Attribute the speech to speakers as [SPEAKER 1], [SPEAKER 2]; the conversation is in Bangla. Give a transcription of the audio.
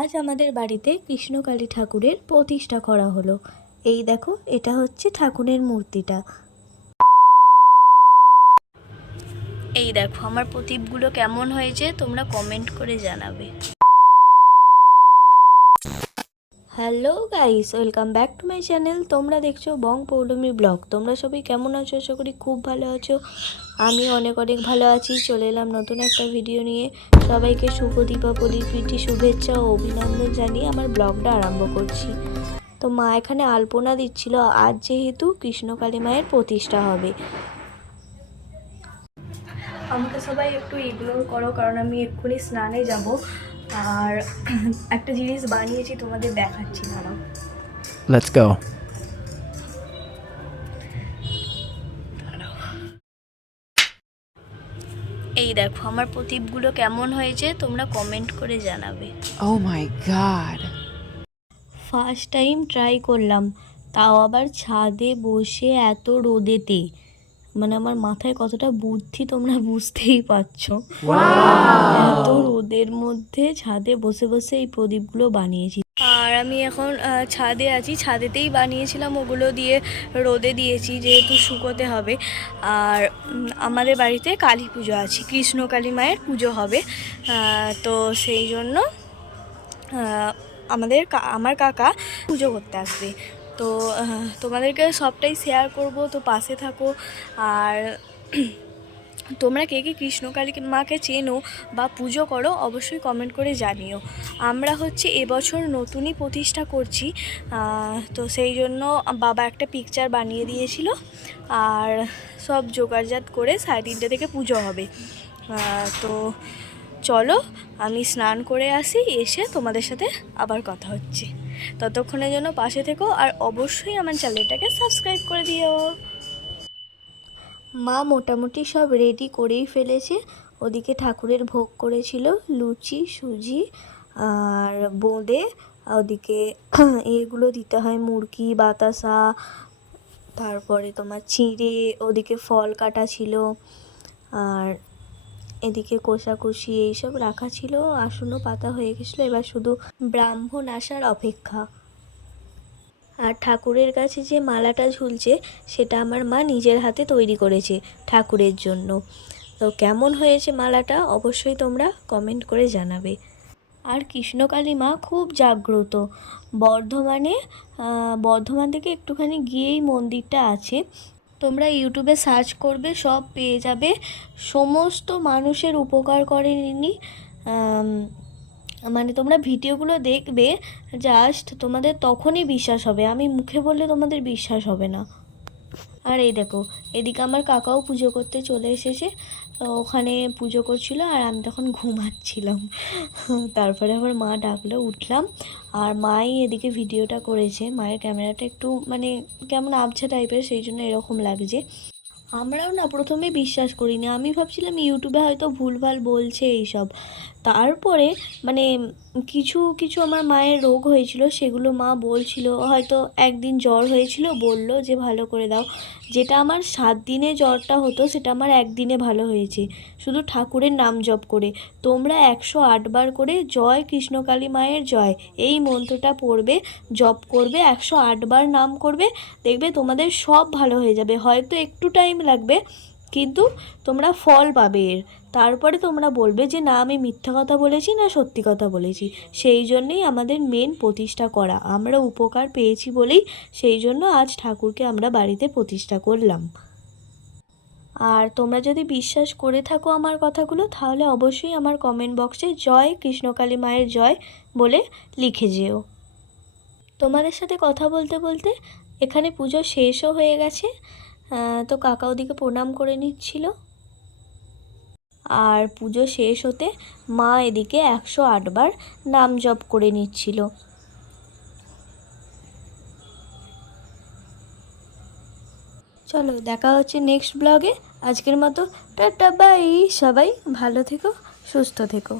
[SPEAKER 1] আজ আমাদের বাড়িতে কৃষ্ণকালী ঠাকুরের প্রতিষ্ঠা করা হলো। এই দেখো, এটা হচ্ছে ঠাকুরের মূর্তিটা। এই দেখো, আমার প্রতীপগুলো কেমন হয়েছে তোমরা কমেন্ট করে জানাবে। Hello guys, welcome back to my channel. তোমরা দেখছ বং পৌলমী ব্লগ। তোমরা সবাই কেমন আছো? আশা করি খুব ভালো আছো। আমি অনেক অনেক ভালো আছি। চলে এলাম নতুন একটা ভিডিও নিয়ে। সবাইকে শুভ দীপাবলি, প্রীতি, শুভেচ্ছা ও অভিনন্দন জানিয়ে আমার ব্লগটা আরম্ভ করছি। তো মা এখানে আলপনা দিচ্ছিল, আজ যেহেতু কৃষ্ণকালী মায়ের প্রতিষ্ঠা হবে। আমাকে সবাই একটু ইগনোর করো, কারণ আমি এক্ষুনি স্নানে যাব। আর একটা জিনিস বানিয়েছি তোমাদের দেখাচ্ছি দাঁড়াও
[SPEAKER 2] Let's go.
[SPEAKER 1] এই দেখো আমার প্রদীপগুলো কেমন হয়েছে তোমরা কমেন্ট করে জানাবে।
[SPEAKER 2] Oh my god.
[SPEAKER 1] First time try করলাম তাও আবার ছাদে বসে এত রোদেতে। মানে আমার মাথায় কতটা বুদ্ধি তোমরা বুঝতেই পারছ। এত রোদের মধ্যে, ছাদে বসে বসে এই প্রদীপগুলো বানিয়েছি। আর আমি এখন ছাদে আছি। ছাদেতেই বানিয়েছিলাম, ওগুলো দিয়ে রোদে দিয়েছি, যেহেতু শুকোতে হবে। আর আমাদের বাড়িতে কালী পুজো আছে, কৃষ্ণ কালী মায়ের পুজো হবে। তো সেই জন্য আমাদের আমার কাকা পুজো করতে আসবে। তো তোমাদেরকে সবটাই শেয়ার করব, তো পাশে থাকো। আর তোমরা কে কে কৃষ্ণকালী মাকে চেনো বা পুজো করো অবশ্যই কমেন্ট করে জানিও। আমরা হচ্ছে এবছর নতুনই প্রতিষ্ঠা করছি তো সেই জন্য বাবা একটা পিকচার বানিয়ে দিয়েছিল আর সব জোগাড়জাত করে সাড়ে তিনটে থেকে পুজো হবে। তো চলো আমি স্নান করে আসি, এসে তোমাদের সাথে আবার কথা হচ্ছে। ততক্ষণের জন্য পাশে থেকো আর অবশ্যই আমার চ্যানেলটাকে সাবস্ক্রাইব করে দিও। মা মোটামুটি সব রেডি করেই ফেলেছে। ওদিকে ঠাকুরের ভোগ করেছিল লুচি, সুজি আর বোঁদে। ওদিকে এগুলো দিতে হয় মুরগি, বাতাসা, তারপরে তোমার চিঁড়ে, ওদিকে ফল কাটা ছিল। আর এদিকে কোষাকুষি এইসব রাখা ছিল। আসনও পাতা হয়ে গেছিল। এবার শুধু ব্রাহ্মণ আসার অপেক্ষা। আর ঠাকুরের কাছে যে মালাটা ঝুলছে, সেটা আমার মা নিজের হাতে তৈরি করেছে ঠাকুরের জন্য। তো কেমন হয়েছে মালাটা অবশ্যই তোমরা কমেন্ট করে জানাবে। আর কৃষ্ণকালী মা খুব জাগ্রত। বর্ধমানে বর্ধমান থেকে একটুখানি গিয়েই মন্দিরটা আছে। তোমরা ইউটিউবে সার্চ করবে, সব পেয়ে যাবে। সমস্ত মানুষের উপকার করেন মানে তোমরা ভিডিওগুলো দেখবে জাস্ট তোমাদের তখনই বিশ্বাস হবে। আমি মুখে বললে তোমাদের বিশ্বাস হবে না। আর এই দেখো, এদিকে আমার কাকাও পুজো করতে চলে এসেছে। ওখানে পুজো করছিল আর আমি তখন ঘুমাচ্ছিলাম। তারপরে আবার মা ডাকলো, উঠলাম। আর মাই এদিকে ভিডিওটা করেছে। মায়ের ক্যামেরাটা একটু মানে কেমন আবছা টাইপের সেই জন্য এরকম লাগছে। আমরাও না প্রথমে বিশ্বাস করিনি। আমি ভাবছিলাম ইউটিউবে হয়তো ভুলভাল বলছে এইসব। তারপরে মানে কিছু কিছু আমার মায়ের রোগ হয়েছিল, সেগুলো মা বলছিল। হয়তো একদিন জ্বর হয়েছিল, বলল যে, ভালো করে দাও। যেটা আমার সাত দিনে জ্বরটা হতো, সেটা আমার একদিনে ভালো হয়েছে। শুধু ঠাকুরের নাম জপ করে। তোমরা একশো আটবার করে, জয় কৃষ্ণকালী মায়ের জয়। এই মন্ত্রটা পড়বে, জপ করবে, একশো আটবার নাম করবে, দেখবে তোমাদের সব ভালো হয়ে যাবে। হয়তো একটু টাইম লাগবে, কিন্তু তোমরা ফল পাবে এর। তারপরে তোমরা বলবে যে, না, আমি মিথ্যা কথা বলেছি না সত্যি কথা বলেছি। সেই জন্যেই আমাদের মেন প্রতিষ্ঠা করা। আমরা উপকার পেয়েছি বলেই সেই জন্য আজ ঠাকুরকে আমরা বাড়িতে প্রতিষ্ঠা করলাম। আর তোমরা যদি বিশ্বাস করে থাকো আমার কথাগুলো, তাহলে অবশ্যই আমার কমেন্ট বক্সে জয় কৃষ্ণকালী মায়ের জয় বলে লিখে যেও। তোমাদের সাথে কথা বলতে বলতে এখানে পুজো শেষও হয়ে গেছে। তো কাকা ওদিকে প্রণাম করে নিচ্ছিল। আর পুজো শেষ হতে মা এদিকে একশো আটবার নাম জপ করে নিচ্ছিল। চলো, দেখা হচ্ছে নেক্সট ব্লগে আজকের মতো টাটা বাই সবাই ভালো থেকো, সুস্থ থেকো।